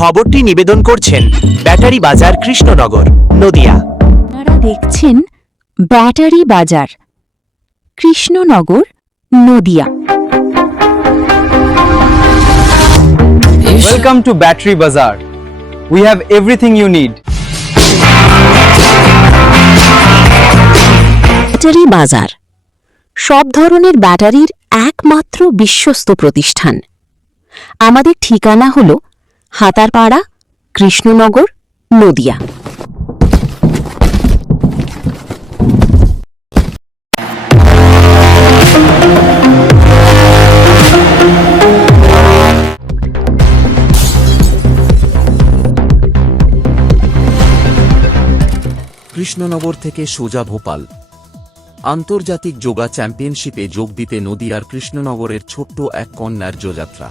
খবরটি নিবেদন করছেন ব্যাটারি বাজার কৃষ্ণনগর নদিয়া। আপনারা দেখছেন ব্যাটারি বাজার Krishnanagar Nadia. Welcome to Battery Bazaar. We have everything you need. Battery বাজার সব ধরনের ব্যাটারির একমাত্র বিশ্বস্ত প্রতিষ্ঠান। আমাদের ঠিকানা হল হাতারপাড়া, কৃষ্ণনগর, নদিয়া। কৃষ্ণনগর থেকে সোজা ভোপাল। আন্তর্জাতিক যোগা চ্যাম্পিয়নশিপে যোগ দিতে নদিয়ার কৃষ্ণনগরের ছোট্ট এক কন্যার যাত্রা।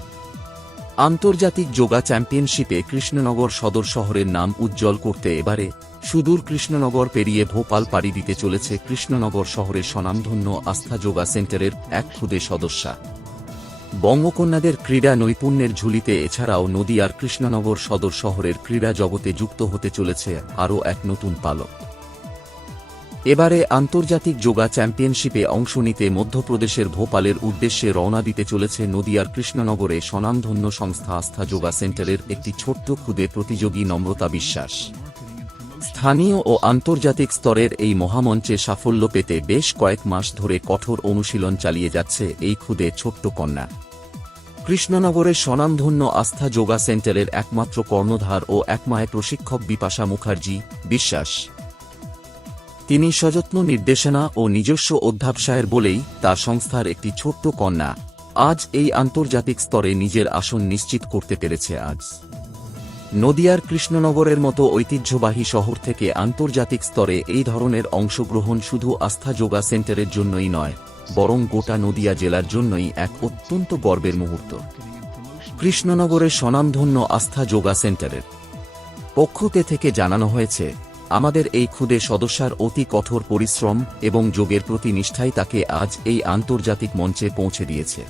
আন্তর্জাতিক যোগা চ্যাম্পিয়নশিপে কৃষ্ণনগর সদর শহরের নাম উজ্জ্বল করতে এবারে সুদূর কৃষ্ণনগর পেরিয়ে ভোপাল পাড়ি দিতে চলেছে কৃষ্ণনগর শহরের স্বনামধন্য আস্থা যোগা সেন্টারের এক ক্ষুদে সদস্যা। বঙ্গকন্যাদের ক্রীড়া নৈপুণ্যের ঝুলিতে এছাড়াও নদিয়ার কৃষ্ণনগর সদর শহরের ক্রীড়া জগতে যুক্ত হতে চলেছে আরও এক নতুন পালক। এবারে আন্তর্জাতিক যোগা চ্যাম্পিয়নশিপে অংশ নিতে মধ্যপ্রদেশের ভোপালের উদ্দেশ্যে রওনা দিতে চলেছে নদিয়ার কৃষ্ণনগরে স্বনামধন্য সংস্থা আস্থা যোগা সেন্টারের একটি ছোট্ট ক্ষুদে প্রতিযোগী নম্রতা বিশ্বাস। স্থানীয় ও আন্তর্জাতিক স্তরের এই মহামঞ্চে সাফল্য পেতে বেশ কয়েক মাস ধরে কঠোর অনুশীলন চালিয়ে যাচ্ছে এই ক্ষুদে ছোট্ট কন্যা। কৃষ্ণনগরের স্বনামধন্য আস্থা যোগা সেন্টারের একমাত্র কর্ণধার ও একমায় প্রশিক্ষক বিপাশা মুখার্জি বিশ্বাস। তিনি সযত্ন নির্দেশনা ও নিজস্ব অধ্যাবসায়ের বলেই তার সংস্থার একটি ছোট্ট কন্যা আজ এই আন্তর্জাতিক স্তরে নিজের আসন নিশ্চিত করতে পেরেছে। আজ নদিয়ার কৃষ্ণনগরের মতো ঐতিহ্যবাহী শহর থেকে আন্তর্জাতিক স্তরে এই ধরনের অংশগ্রহণ শুধু আস্থা যোগা সেন্টারের জন্যই নয়, বরং গোটা নদিয়া জেলার জন্যই এক অত্যন্ত গর্বের মুহূর্ত। কৃষ্ণনগরের স্বনামধন্য আস্থা যোগা সেন্টারের পক্ষ থেকে জানানো হয়েছে, আমাদের এই ক্ষুদে সদস্যার অতি কঠোর পরিশ্রম এবং যোগের প্রতি নিষ্ঠাই তাকে আজ এই আন্তর্জাতিক মঞ্চে পৌঁছে দিয়েছে।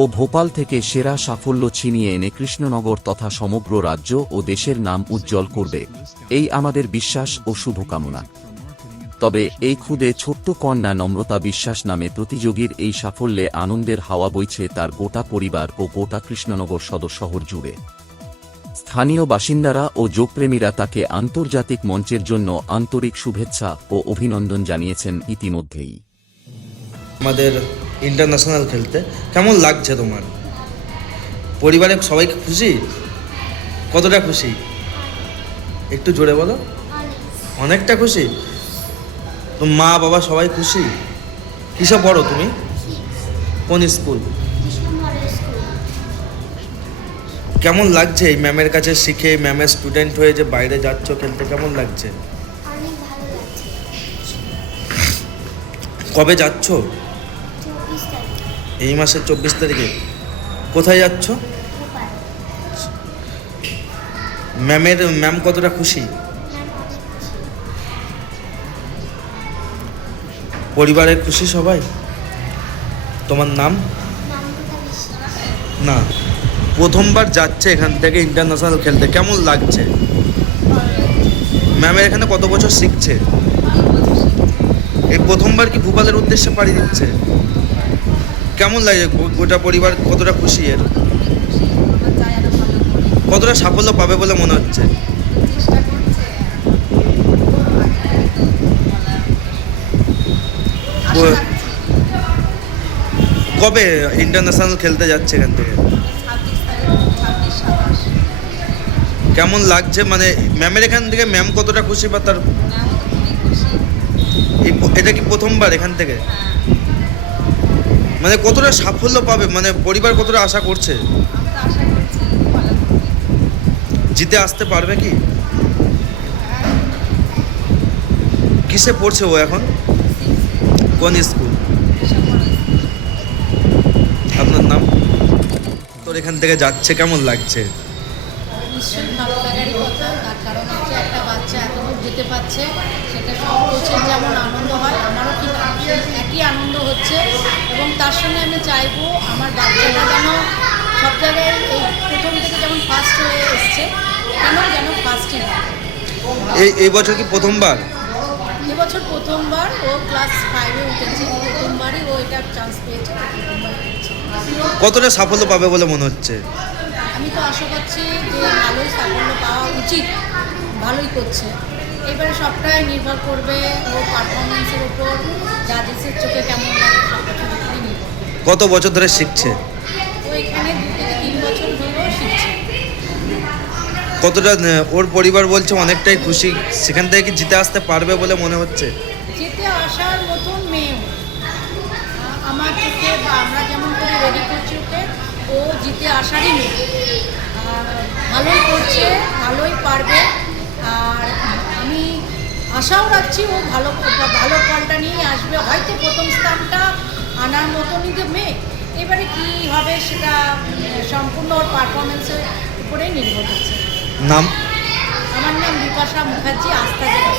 ও ভোপাল থেকে সেরা সাফল্য ছিনিয়ে এনে কৃষ্ণনগর তথা সমগ্র রাজ্য ও দেশের নাম উজ্জ্বল করবে, এই আমাদের বিশ্বাস ও শুভকামনা। তবে এই ক্ষুদে ছোট্ট কন্যা নম্রতা বিশ্বাস নামে প্রতিযোগীর এই সাফল্যে আনন্দের হাওয়া বইছে তার গোটা পরিবার ও গোটা কৃষ্ণনগর সদর শহর জুড়ে। স্থানীয় বাসিন্দারা ও যোগপ্রেমীরা তাকে আন্তর্জাতিক মঞ্চের জন্য আন্তরিক শুভেচ্ছা ও অভিনন্দন জানিয়েছেন ইতিমধ্যেই। আমাদের ইন্টারন্যাশনাল খেলতে কেমন লাগছে তোমার? পরিবারের সবাই খুশি? কতটা খুশি একটু জোরে বলো। অনেকটা খুশি। তো মা বাবা সবাই খুশি? কিসব পড়ো তুমি? কোন স্কুল? কেমন লাগছে এই ম্যামের কাছে শিখে, ম্যামের স্টুডেন্ট হয়ে যে বাইরে যাচ্ছ খেলতে, কেমন লাগছে? কবে যাচ্ছ? এই মাসের 24 তারিখে। কোথায় যাচ্ছ? ম্যাম কতটা খুশি? পরিবারের খুশি সবাই? তোমার নাম? না, প্রথমবার যাচ্ছে এখান থেকে ইন্টারন্যাশনাল খেলতে, কেমন লাগছে? ম্যামের এখানে কত বছর শিখছে? এই প্রথমবার কি ভোপালের উদ্দেশ্যে পাড়ি দিচ্ছে? কেমন লাগে? গোটা পরিবার কতটা খুশি? এর কতটা সাফল্য পাবে বলে মনে হচ্ছে? কবে ইন্টারন্যাশনাল খেলতে যাচ্ছে এখান থেকে? কেমন লাগছে? মানে ম্যামের এখান থেকে ম্যাম কতটা খুশি বা তার এটা কি প্রথমবার এখান থেকে? মানে কতটা সাফল্য পাবে, মানে পরিবার কতটা আশা করছে? জিতে আসতে পারবে কি? কিসে পড়ছে ও এখন? কোন স্কুল? আপনার নাম? তোর এখান থেকে যাচ্ছে, কেমন লাগছে? নিশ্চয়ই ভালো লাগারই কথা। তার কারণ হচ্ছে একটা বাচ্চা এত দূর যেতে পারছে, সেটা সব কোচের যেমন আনন্দ হয়, আমারও ঠিক একই আনন্দ হচ্ছে। এবং তার সঙ্গে আমি চাইবো আমার বাচ্চাটা যেন সব জায়গায় এই প্রথম থেকে যেমন ফার্স্ট হয়ে এসছে কেন যেন ফার্স্টই হয়। এই বছর কি প্রথমবার? এবছর প্রথমবার ও ক্লাস 5-এ উঠেছে, প্রথমবারই ও এটা চান্স পেয়েছে, প্রথমবার পেয়েছে। কতটা সাফল্য পাবে বলে মনে হচ্ছে? আমি তো আশা করছি যে ভালোই সাফল্য পাওয়া উচিত, ভালোই করছে। এবারে সবটাই নির্ভর করবে ও পারফরমেন্সের উপর, জাজেসের চোখে কেমন লাগে সব কিছুর উপরই নির্ভর করবে। কত বছর ধরে শিখছে? ও এখানে 2 থেকে 3 বছর হলো শিখছে। কতটা ওর পরিবার বলছে অনেকটাই খুশি, সেখান থেকে কি জিতে আসতে পারবে বলে মনে হচ্ছে? যেতে আসার মতন মেয়ে ও। আমার চোখে বা আমরা যেমন করে রেডি করছি ওকে, ও জিতে আসারই মেয়ে। আর ভালোই করছে, ভালোই পারবে। আর আমি আশাও রাখছি ও ভালো ভালো ফলটা নিয়ে আসবে, হয়তো প্রথম স্থানটা আনার মতনই যে মেয়ে। এবারে কী হবে সেটা সম্পূর্ণ ওর পারফরমেন্সের উপরেই নির্ভর করছে। নাম? আমার নাম বিপাশা মুখার্জি, আস্থা জেলা।